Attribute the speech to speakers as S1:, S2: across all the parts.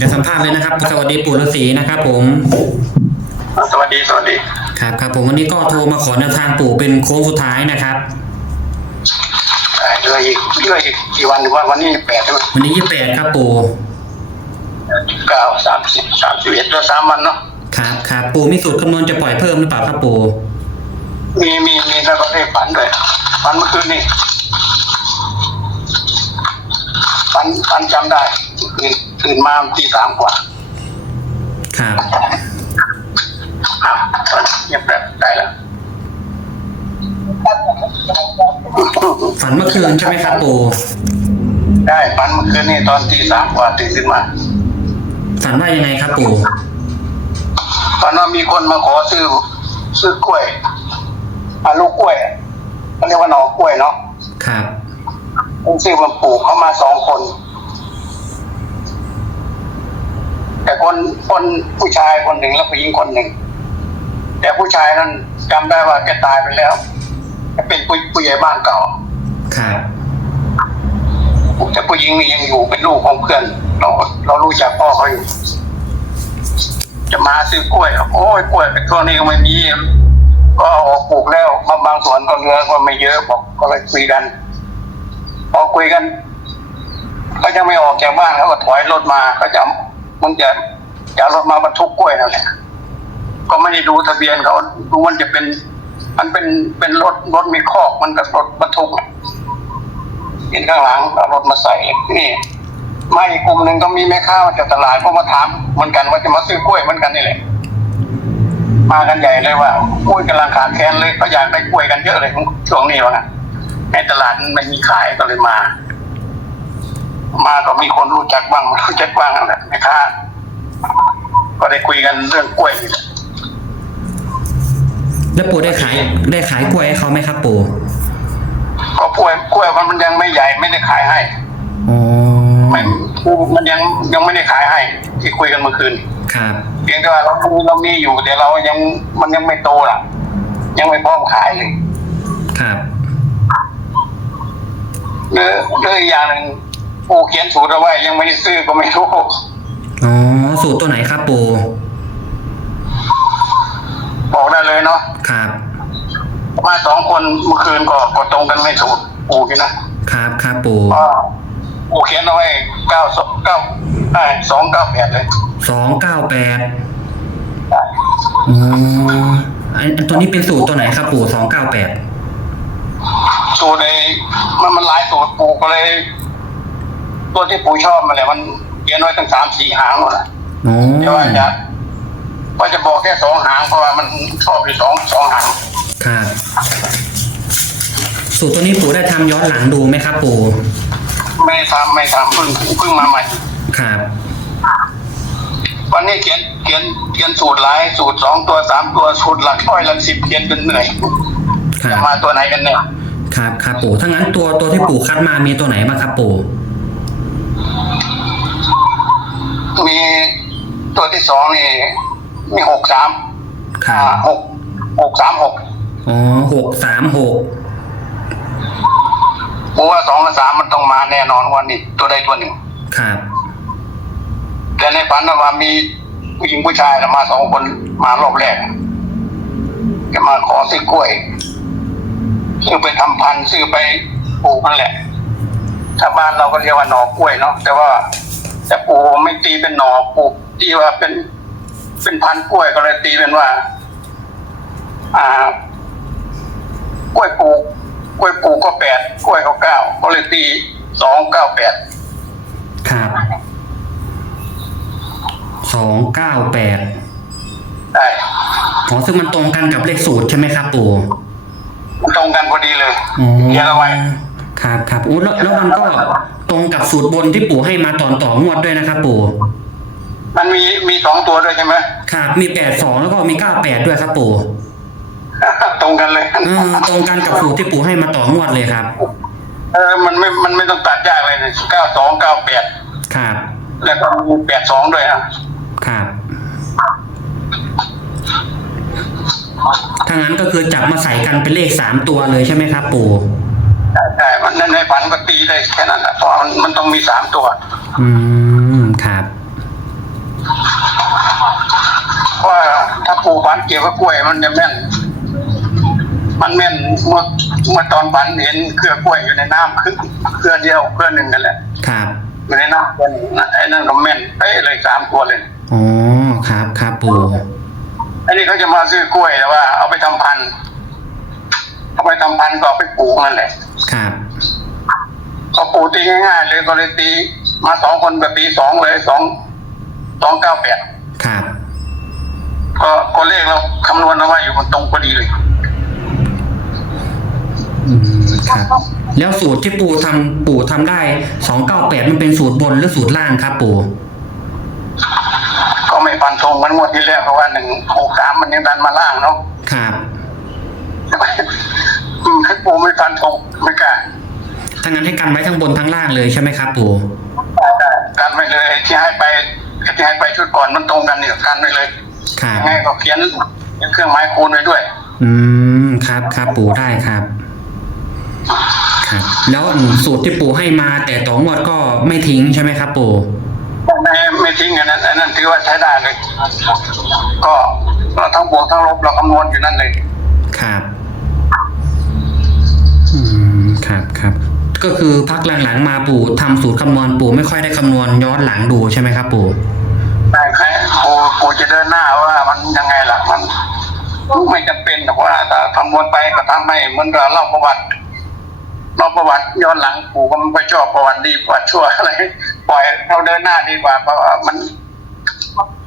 S1: จะสัมภาษณ์เลยนะครับ สวัสดีปู่ฤาษีนะครับ ผม
S2: สวัสดีสวัสดี
S1: ครับครับผมวันนี้ก็โทรมาขอแนวทางปู่เป็นโค้งสุดท้ายนะครับ
S2: เอ่อเหลืออีกเหลืออีกกี่วันหรือว่าวันนี้แปดใช่ไหม
S1: วันนี้ยี่แปดครับปู่
S2: เก้าสามสิบสามสิบเอ็ดเหลือสามวันเนาะ
S1: ครับครับปู่มีสูตรคำนวณจะปล่อยเพิ่มหรือเปล่าครับปู่
S2: มีมีมีแล้วก็ได้ฝันด้วยฝันเมื่อคืนนี่ ฝันฝันจำได้ตื่นตื่นมาตีสามกว่า
S1: ครับ
S2: อะเงียบแบบได้แล้ว
S1: ฝันเมื่อคืนใช่ไหมครับปู่
S2: ได้ฝันเมื่อคืนนี่ตอนตีสามกว่าตื่นขึ้นมา
S1: ฝันว่ายังไงครับปู่
S2: ฝันว่ามีคนมาขอซื้อซื้อกล้วยอาลูกกล้วยอะเขาเรียกว่าหน่อกล้วยเนาะ
S1: ครับ
S2: ผมซื้อมาปลูกเขามาสองคน แต่คนคนผู้ชายคนหนึ่งแล้วผู้หญิงคนหนึ่ง แต่ผู้ชายนั้นจำได้ว่าแกตายไปแล้วแกเป็นผู้ผู้ใหญ่บ้านเก่า
S1: ครับ
S2: แต่ผู้หญิงนี่ยังอยู่เป็นลูกของเพื่อนเราเรารู้จักพ่อเขาอยู่ จะมาซื้อกล้วยโอ้ยกล้วยช่วงนี้ก็ไม่มีก็เอาออกปลูกแล้วบางบางสวนก็เหลือก็ไม่เยอะบอกก็เลยคุยกัน พอคุยกันเขายังไม่ออกจากบ้านเขาก็ถอยรถมาเขาจะมึงจะจะรถมาบรรทุกกล้วยนั่นแหละก็ไม่ได้ดูทะเบียนเขาดูมันจะเป็น มันเป็นเป็นรถรถมีคอกมันกับรถบรรทุกเห็นข้างหลังเอารถมาใส่นี่ไม่กลุ่มหนึ่งก็มีแม่ค้ามาจากตลาดก็มาถามเหมือนกันว่าจะมาซื้อกล้วยเหมือนกันนี่แหละมากันใหญ่เลยว่ากล้วยกำลังขาดแคลนเลยเขาอยากได้กล้วยกันเยอะเลยช่วงนี้วะนะ ในตลาดมันไม่มีขายก็เลยมา มาก็มีคนรู้จักบ้างไม่รู้จักบ้างนั่นแหละแม่ค้าก็ได้คุยกันเรื่องกล้วยนี่แหละ
S1: แล้วปู่ได้ขายได้ขายกล้วยให้เขาไหมครับปู่
S2: ก็กล้วยกล้วยมันมันยังไม่ใหญ่ไม่ได้ขายให้
S1: อ๋อ
S2: ไม่มันยังยังไม่ได้ขายให้ ที่คุยกันเมื่อคืน
S1: ครับ
S2: เพียงแต่ว่าเราเรามีอยู่แต่เรายังมันยังไม่โตล่ะ ยังไม่พร้อมขายเลย
S1: ครับ
S2: หรือหรืออีกอย่างหนึ่งผู้เขียนสูตรเอาไว้ยังไม่ได้ซื้อก็ไม่รู้
S1: อ๋อสูตรตัวไหนครับปู่
S2: บอกได้เลยเนาะ
S1: ครับ
S2: มาสองคนเมื่อคืนก็ก็ตรงกันไม่สูตรปูอยู่นะครับ
S1: ครับปู่
S2: ก็ปูเขียนเอาไว้เก้าสองเก้าไอ้สองเก้าแปดเลย
S1: สองเก้าแปดอ๋ออันอันตัวนี้เป็นสูตรตัวไหนครับปู่สองเก้าแปด
S2: สูตรในมันมันหลายสูตรปูก็เลยตัวที่ปูชอบมาเลยมันเขียนไว้ตั้งสามสี่หางหมดนะ
S1: อ๋อ
S2: แต่ว่าจะว่าจะบอกแค่สองหางเพราะว่ามันชอบอยู่สองสองหาง
S1: ครับสูตรตัวนี้ปู่ได้ทำย้อนหลังดูไหมครับปู่
S2: ไม่ทำไม่ทำเพิ่งเพิ่งมาใหม่
S1: ครับ
S2: วันนี้เขียนเขียนเขียนสูตรหลายสูตรสองตัวสามตัวสูตรหลักร้อยหลักสิบเขียนจนเหนื่อย
S1: ครั
S2: จะ
S1: บ
S2: มาตัวไหนกันเนี่ย
S1: ครับครับปู่ถ้างั้นตัวตัวที่ปู่คัดมามีตัวไหนบ้างครับปู่
S2: มีตัวที่สองนี่มีหกสาม
S1: ครับ
S2: อ่าหกหกสามหก
S1: อ๋อหกสามหก
S2: ผมว่าสองกับสามมันต้องมาแน่นอนวันนี้ตัวใดตัวหนึ่ง
S1: ครับ
S2: แต่ในฝันน่ะว่ามีผู้หญิงผู้ชายน่ะมาสองคนมารอบแรกจะมาขอซื้อกล้วย ซื้อไปทำพันธุ์ซื้อไปปลูกนั่นแหละถ้าบ้านเราก็เรียกว่าหน่อกล้วยเนาะแต่ว่าแต่ปลูกไม่ตีเป็นหน่อปลูกตีว่าเป็นเป็นพันธุ์กล้วยก็เลยตีเป็นว่า อ่ากล้วยปลูกกล้วยปลูกก็แปดกล้วยก็เก้าก็เลยตีสองเก้าแปด
S1: ครับสองเก้าแปด
S2: ได้
S1: อ๋อซึ่งมันตรงกันกับเลขสูตรใช่ไหมครับปู่
S2: ตรงกันพอดีเลย
S1: อ๋อ
S2: เขียนเอาไว้
S1: ครับครับโอ้แล้วแล้วมันก็ตรงกับสูตรบนที่ปู่ให้มาตอนต่องวดด้วยนะครับ ปู่
S2: มันมีมีสองตัวด้วยใช่ไหม
S1: ครับมีแปดสองแล้วก็มีเก้าแปดด้วยครับ ปู่
S2: ตรงกันเลย
S1: เออตรงกันกับสูตรที่ปู่ให้มาต่องวดเลยครับ
S2: เออมันไม่มันไม่ต้องตัดยากเลยนะเก้าสองเก้าแปด
S1: ครับ
S2: แล้วก็มีแปดสองด้วยอะ
S1: ครับ ถ้างั้นก็คือจับมาใส่กันเป็นเลขสามตัวเลยใช่ไหมครับ ปู่
S2: ใช่ใช่มันในในฝันก็ตีได้แค่นั้นแหละเพราะมันมันต้องมีสามตัว
S1: อืมครับ
S2: เพราะว่าถ้าปูฝันเกี่ยวกับกล้วยมันจะแม่น มันแม่นเมื่อเมื่อตอนฝันเห็นเครือกล้วยอยู่ในน้ำคือเครือเดียวเครือหนึ่งนั่นแหละ
S1: ครับ
S2: อยู่ในน้ำเครือหนึ่งนะไอ้นั่นก็แม่นเป๊ะเลยสามตัวเลย
S1: อ๋อครับครับปู่
S2: อันนี้เขาจะมาซื้อกล้วยแต่ว่า เอาไปทำพันธุ์เอาไปทำพันธุ์ก็เอาไปปลูกนั่นแหละ
S1: ครับ
S2: ก็ปลูกตีง่ายๆเลยก็เลยตีมาสองคนก็ตีสองเลยสองสองเก้าแปด
S1: ครับ
S2: ก็ก็เลขเราคำนวณเอาไว้อยู่มันตรงพอดีเลย
S1: อืมครับ แล้วสูตรที่ปู่ทำปู่ทำได้สองเก้าแปดมันเป็นสูตรบนหรือสูตรล่างครับ ปู่
S2: ก็ไม่ ฟันธงเหมันงวดที่แล้วเพราะว่าหนึ่งหกสามมันยังดันมาล่างเนาะ
S1: ครับ
S2: อืมให้ปูไม่ฟันธงไม่กล้า
S1: ถ้างั้นให้กันไว้ทั้งบนทั้งล่างเลยใช่ไหมครับปู่
S2: กันไปเลยที่ให้ไปที่ให้ไปชุดก่อนมันตรงกันเนี่ยกันไปเลย
S1: ครับ
S2: ยังไงก็เขียนเครื่องไม้คูณไว้ด้วย
S1: อืมครับครับปู่ได้ครับครับ แล้วสูตรที่ปู่ให้มาแต่ต่องวดก็ไม่ทิ้งใช่ไหมครับปู่
S2: ไม่ไม่ทิ้งอันนั้นอันนั้นถือว่าใช้ได้เลย ก็เราทั้งบวกทั้งลบเราคำนวณอยู่นั่นเลย
S1: ครับ อืมครับครับก็คือพักหลังๆมาปู่ทำสูตรคำนวณปู่ไม่ค่อยได้คำนวณย้อนหลังดูใช่ไหมครับปู่
S2: แต่ใครปูปูจะเดินหน้าว่ามันยังไงล่ะมัน ไม่จำเป็นหรอกว่าถ้าคำนวณไปก็ทำให้เหมือนเราเล่าประวัติ เล่าประวัติย้อนหลังปู่ก็ไม่ชอบประวัติดีประวัติชั่วอะไรปล่อยเราเดินหน้าดีกว่า เพราะว่ามัน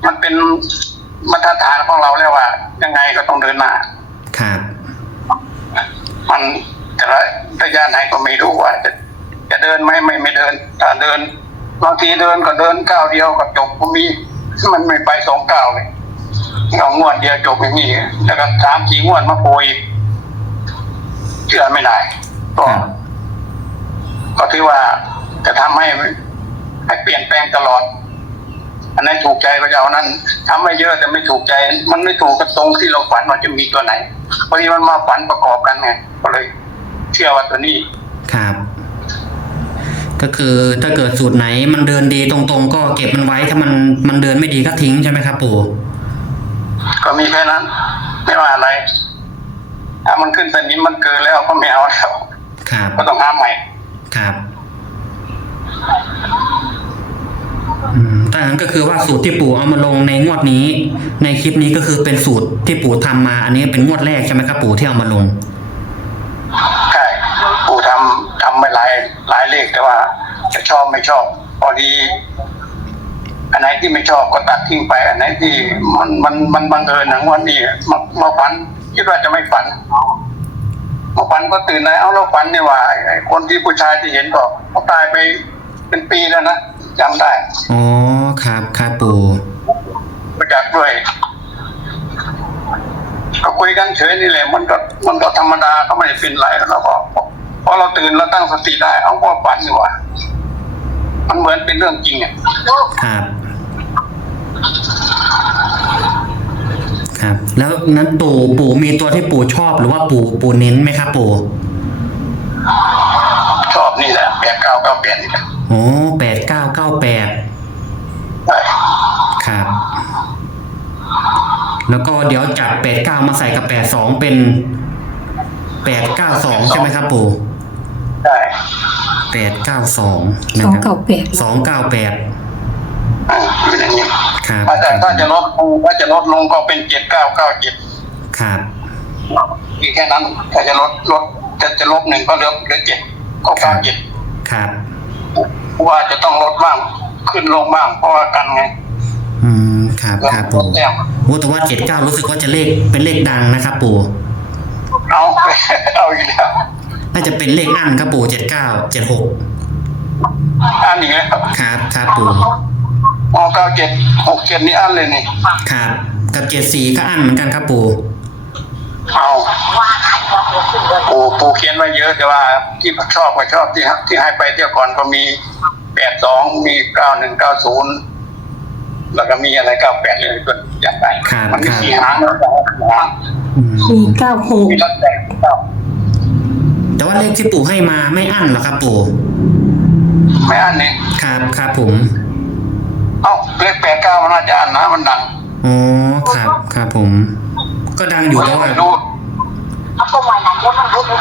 S2: มันเป็นมาตรฐานของเราแล้วว่า ยังไงก็ต้องเดินหน้า
S1: ครับ
S2: มันแต่ละระยะไหนก็ไม่รู้ว่า จะจะเดินไหมไม่ไม่เดินถ้าเดินบางทีเดินก็เดินก้าวเดียวก็จบก็มีมันไม่ไปสองก้าวเลยเอางวดเดียวจบอย่างนี้แล้วก็สามสี่งวดมาโปรยอีกเชื่อไม่ได้ก็
S1: ครับ
S2: ก็ถือว่าจะทำให้ให้เปลี่ยนแปลงตลอด อันไหนถูกใจก็จะเอานั้นทำไม่เยอะแต่ไม่ถูกใจ มันไม่ถูกกับตรงที่เราฝันว่าจะมีตัวไหนพอดีมันมาฝันประกอบกันไงก็เลย เชื่อว่าตัวนี้
S1: ครับ ก็คือถ้าเกิดสูตรไหนมันเดินดีตรงๆ ก็เก็บมันไว้ถ้ามันมันเดินไม่ดีก็ทิ้งใช่ไหมครับปู่
S2: ก็มีแค่นั้น ไม่ว่าอะไร ถ้ามันขึ้นสนิมมันเกินแล้วก็ไม่เอาแล้ว
S1: ครับ
S2: ก็ต้องหาใหม่
S1: ครับอืมถ้างั้นก็คือว่าสูตรที่ปู่เอามาลงในงวดนี้ ในคลิปนี้ก็คือเป็นสูตรที่ปู่ทำมา อันนี้เป็นงวดแรกใช่ไหมครับปู่ที่เอามาลง
S2: ใช่ปู่ทำทำไปหลายหลายเลขแต่ว่า จะชอบไม่ชอบพอดีอันไหนที่ไม่ชอบก็ตัดทิ้งไป อันไหนที่มันมันมันบังเอิญนะงวันนี้มามาฝันคิดว่าจะไม่ฝัน มาฝันก็ตื่นเลยเอาเราฝันนี่ว่าไอ้ไอ้คนที่ผู้ชายที่เห็นก็เขาตายไปเป็นปีแล้วนะจำได้
S1: อ๋อครับครับปู่
S2: รู้จักด้วยก็คุยกันเฉยนี่แหละมันก็มันก็ธรรมดาก็ไม่ได้เป็นไรแล้วเราก็พอเราตื่นเราตั้งสติได้เอาก็ฝันอยู่ว่ามันเหมือนเป็นเรื่องจริงอะ
S1: ครับ ครับ แล้วนั้นปู่ปู่มีตัวที่ปู่ชอบหรือว่าปู่ปู่เน้นไหมครับปู่
S2: ชอบนี่แหละแปดเก้าเก้าแปดนี่แหละ
S1: โอ้แปดเก้าเก้าแปด
S2: ใช่
S1: ครับ แล้วก็เดี๋ยวจับแปดเก้ามาใส่กับแปดสองเป็นแปดเก้าสองใช่ไหมครับปู่
S2: ใช่
S1: แปดเก้าสอง
S3: สองเก่าแปด
S1: สองเก้าแปด
S2: อ่าอยู่อย่างนี้
S1: ครับ
S2: ถ้าจะถ้าจะลดลงถ้าจะลดลงก็เป็นเจ็ดเก้าเก้าเจ็ด
S1: ครับ
S2: มีแค่นั้นถ้าจะลดลดจะจะลบหนึ่งก็เหลือเหลือเจ็ดก็เก้าเจ็ด
S1: ครับ
S2: ว่าจะต้องลดบ้างขึ้นลงบ้างเพราะว่ากันไง
S1: อืมครับ
S2: เพื่อ
S1: ครับ
S2: ล
S1: ปู่
S2: ดแต้ม
S1: โอ้แต่ว่าเจ็ดเก้ารู้สึกว่าจะเลขเป็นเลขดังนะครับปู่
S2: เอาเอาอีกแล้ว
S1: น่าจะเป็นเลขอันครับปู่เจ็ดเก้าเจ็ดหก
S2: อันอีกแล้ว
S1: ครับครับปู่
S2: มเก้าเจ็ดหกเจ็ดนี่อันเลยนี่
S1: ครับกับเจ็ดสี่ก็อันเหมือนกันครับปู่
S2: เอาปูปูเขียนไว้เยอะแต่ว่าที่ชอบก็ชอบที่ที่ให้ไปเที่ยวก่อนก็มีแปดสองมีเก้าหนึ่งเก้าศูนย์แล้วก็มีอะไรเก้าแปดเลยก็จำได้มันมีสี่หางแล้วแต่ว่าสี่หาง
S1: อืม
S3: มีเก้าหก
S2: มีรัดแตกเก้า
S1: แต่ว่าเลขที่ปู่ให้มาไม่อั้นหรอครับปู่
S2: ไม่อันนี้
S1: ครับครับผม
S2: เอ้าเลขแปดเก้ามันน่าจะอันนะมันดัง
S1: อ๋อครับครับผม ก็ดังอยู่แต่ว่า
S2: ไม่รู้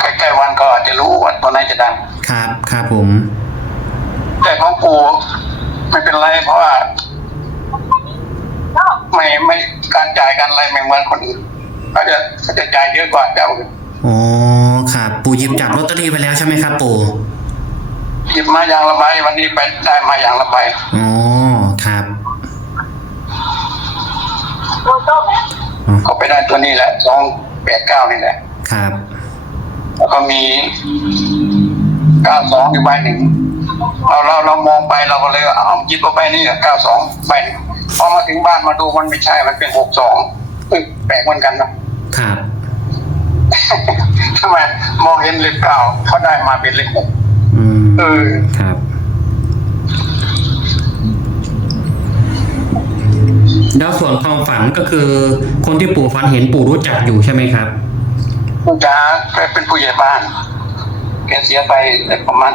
S2: ใกล้ๆวันก็อาจจะรู้ว่าตัวไหนจะดัง
S1: ครับครับผม
S2: แต่ของปู่ไม่เป็นไรเพราะว่าไม่ไม่การจ่ายการอะไรไม่เหมือนคนอื่นเขาจะเขาจะจ่ายเยอะกว่าเจ้าอื่น
S1: อ๋อครับ ปู่หยิบจับลอตเตอรี่ไปแล้วใช่ไหมครับ ปู่
S2: หยิบมาอย่างละใบวันนี้ไปได้มาอย่างละใบ
S1: อ๋อครับ
S2: ก็ไปได้ตัวนี้แหละสองแปดเก้านี่แหละ
S1: ครับ
S2: แล้วก็มีเก้าสองอยู่ใบหนึ่งเราเราเรามองไปเราก็เลยเอาหยิบเอาไปนี่เก้าสองใบหนึ่งพอมาถึงบ้านมาดูมันไม่ใช่มันเป็นหกสองแปลกเหมือนกันนะครับทำไมมองเห็นเลขเก้าเขาได้มาเป็นเลขหก
S1: อืม
S2: เออ
S1: ครับ แล้วส่วนความฝันก็คือ คนที่ปู่ฝันเห็นปู่รู้จักอยู่ใช่ไหมครับ
S2: ผู้จ๋าแกเป็นผู้ใหญ่บ้าน แกเสียไปได้ประมาณ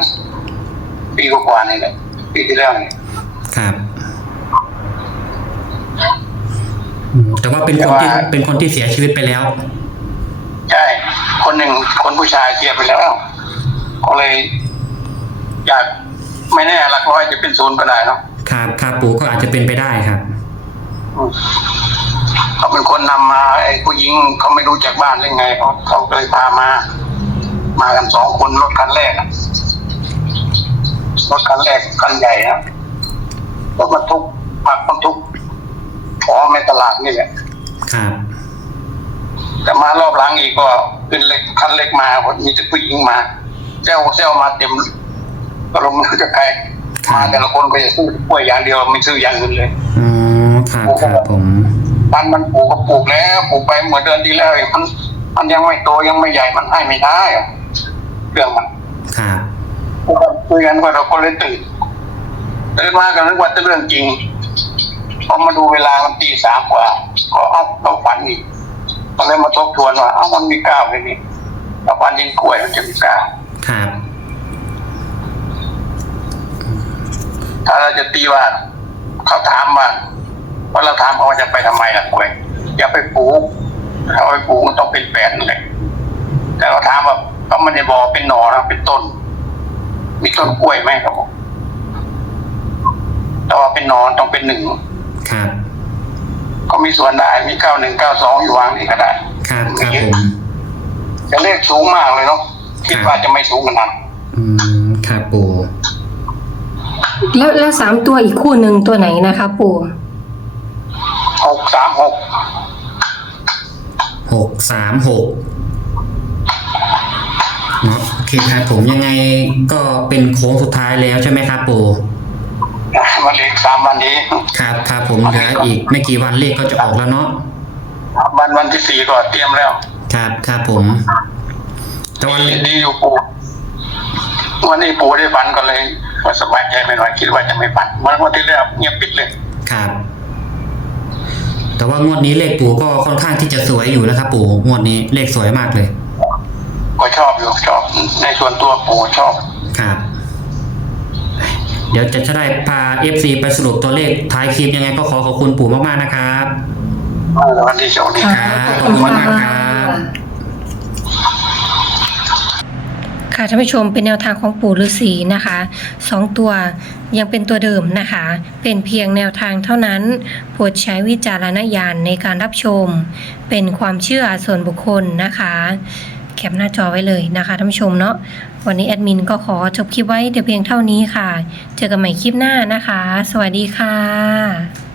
S2: ปีกว่าๆนี่แหละปีที่แล้วนี่
S1: ครับอืมแต่ว่าเป็นคนที่เป็นคนที่เสียชีวิตไปแล้ว
S2: ใช่ คนหนึ่งคนผู้ชายเสียไปแล้ว ก็เลย อยากไม่แน่หลักร้อยจะเป็นศูนย์ก็ได้เนาะ
S1: ครับครับปู่ก็อาจจะเป็นไปได้ครับ
S2: อืมเขาเป็นคนนำมาไอ้ผู้หญิงเขาไม่รู้จากบ้านหรือไงเขาเขาเลยพามา มากันสองคนรถคันแรกอะรถคันแรกคันใหญ่นะรถบรรทุกผักบรรทุกของในตลาดนี่แหละ
S1: ครับ
S2: แต่มารอบหลังอีกก็เป็นเล็กคันเล็กมามีแต่ผู้หญิงมาเซลเซลมาเต็ม ก็ลงมือจะใครมาแต่ละคนก็จะซื้อกล้วยอย่างเดียวไม่ซื้ออย่างอื่นเลย
S1: อ๋อครับครับผม
S2: พันธุ์มันปลูกก็ปลูกแล้วปลูกไปเหมือนเดือนที่แล้วเองมันมันยังไม่โตยังไม่ใหญ่มันให้ไม่ได้อะเรื่องมัน
S1: ครับ
S2: คุยกันก็เราก็เลยตื่นตื่นมากันนึกว่าจะเรื่องจริงพอมาดูเวลามันตีสามกว่า ก็เอ้าเราฝันอีกก็เลยมาทบทวนว่าเอ้ามันมีเก้าเลยนี่เราฝันยิงกล้วยมันจะมีเก้า
S1: ครับ
S2: ถ้าเราจะตีว่าเขาถามว่าว่าเราถามเขาว่าจะไปทำไมล่ะกล้วยอย่าไปปลูกถ้าเอาไปปลูกมันต้องเป็นแปลนเลยแต่เราถามว่าเขาไม่ได้บอกเป็นหนอนะเป็นต้น มีต้นกล้วยไหมครับผมแต่ว่าเป็นหนอนต้องเป็นหนึ่ง
S1: ครับ
S2: ก็มีส่วนได้มีเก้าหนึ่งเก้าสองอยู่วางนี่ก็ได้
S1: ครับครับผม
S2: จะเลขสูงมากเลยเนาะคิดว่าจะไม่สูงขนาดนั้น
S1: อืมครับปู่
S3: แล้วแล้วสามตัวอีกคู่หนึ่งตัวไหนนะคะ ปู่
S2: หกสามหก
S1: หกสามหกเนาะโอเคครับผมยังไงก็เป็นโค้งสุดท้ายแล้วใช่ไหมครับปู่
S2: มันเลขสามวันนี้
S1: ครับครับผมเหลืออีกไม่กี่วันเลขก็จะออกแล้วเนาะ
S2: วันวันที่สี่ก็เตรียมแล้ว
S1: ครับครับผมแต่วัน
S2: ดีดีอยู่ปูวันนี้ปูได้ฝันก็เลย ก็สบายใจไปหน่อยคิดว่าจะไม่ฝันเมื่อวันที่แล้วเงียบปิดเลย
S1: ครับ แต่ว่างวดนี้เลขปู่ก็ค่อนข้างที่จะสวยอยู่นะครับ ปู่งวดนี้เลขสวยมากเลย
S2: ก็ชอบอยู่ชอบ ในส่วนตัวปูชอบ
S1: ครับเดี๋ยวจะจะได้พา FC ไปสรุปตัวเลขท้ายคลิปยังไงก็ขอขอบคุณปู่มากๆนะครับ
S2: วันที่โชคดี
S3: ค่ะ
S1: ครับ
S3: ขอบคุณ
S1: ขอบคุณมาก
S3: ค่ะ
S1: ครับ
S3: ค่ะท่านผู้ชมเป็นแนวทางของปู่ฤาษีนะคะสองตัวยังเป็นตัวเดิมนะคะ เป็นเพียงแนวทางเท่านั้นโปรดใช้วิจารณญาณในการรับชม เป็นความเชื่อส่วนบุคคลนะคะแคปหน้าจอไว้เลยนะคะท่านผู้ชมเนาะวันนี้แอดมินก็ขอจบคลิปไว้แต่เพียงเท่านี้ค่ะ เจอกันใหม่คลิปหน้านะคะ สวัสดีค่ะ